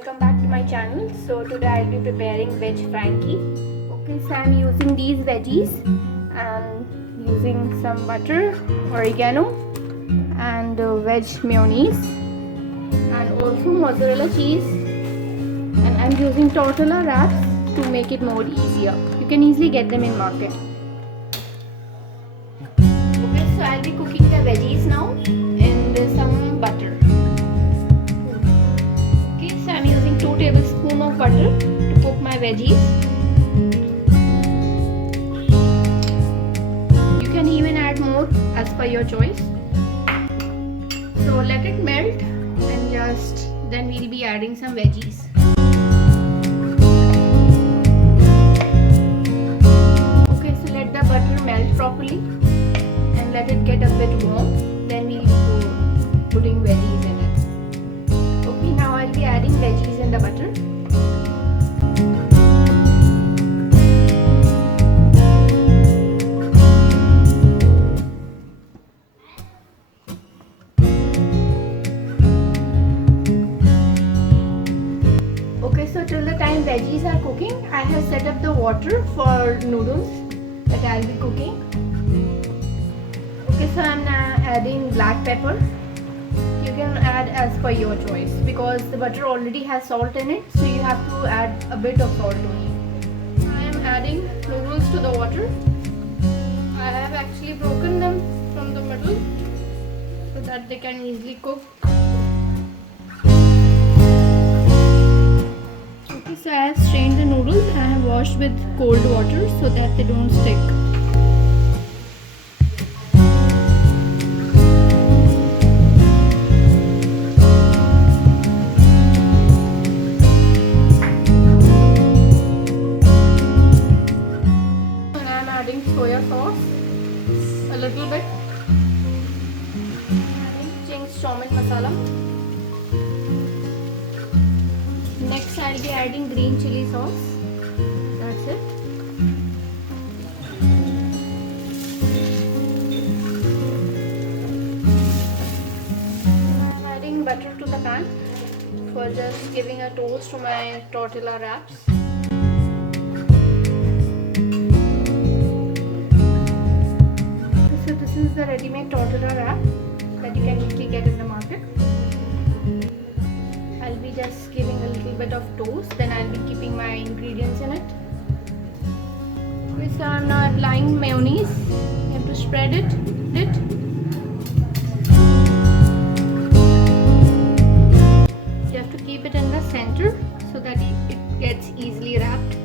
welcome back to my channel. So today I'll be preparing Veg Frankie. Okay, so I'm using these veggies and using some butter, oregano and veg mayonnaise and also mozzarella cheese, and I'm using tortilla wraps to make it more easier. You can easily get them in market. Okay, so I'll be cooking the veggies now in some butter. I'm using 2 tablespoons of butter to cook my veggies. You can even add more as per your choice. So let it melt and then we'll be adding some veggies. Okay, so let the butter melt properly and let it get a bit warm. Then we'll be putting veggies in it. Now I'll be adding veggies in the butter. Okay, so till the time veggies are cooking, I have set up the water for noodles that I'll be cooking. Okay, so I'm now adding black pepper. You can add as per your choice because the butter already has salt in it, so you have to add a bit of salt only. I am adding noodles to the water. I have actually broken them from the middle so that they can easily cook. Okay, so I have strained the noodles and I have washed with cold water so that they don't stick. Soya sauce a little bit, chinged chomin masala. Next I'll be adding green chili sauce. That's it. I'm adding butter to the pan for just giving a toast to my tortilla wraps. This is the ready-made tortilla wrap that you can easily get in the market. I'll be just giving a little bit of toast, then I'll be keeping my ingredients in it. Okay, so I'm now applying mayonnaise. You have to spread it. You have to keep it in the center so that it gets easily wrapped.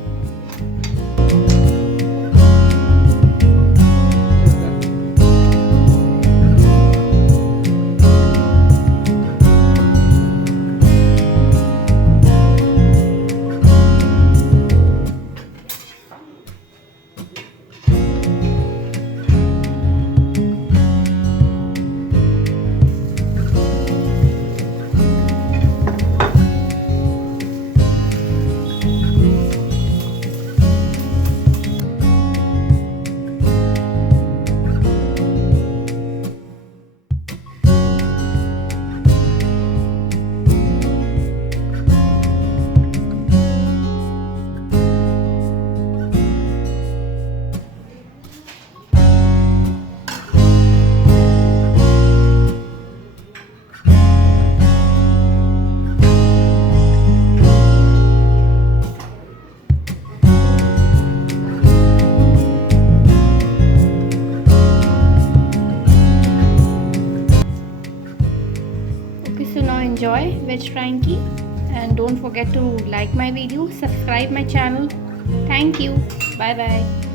So now enjoy Veg Frankie and don't forget to like my video, subscribe my channel. Thank you. Bye bye.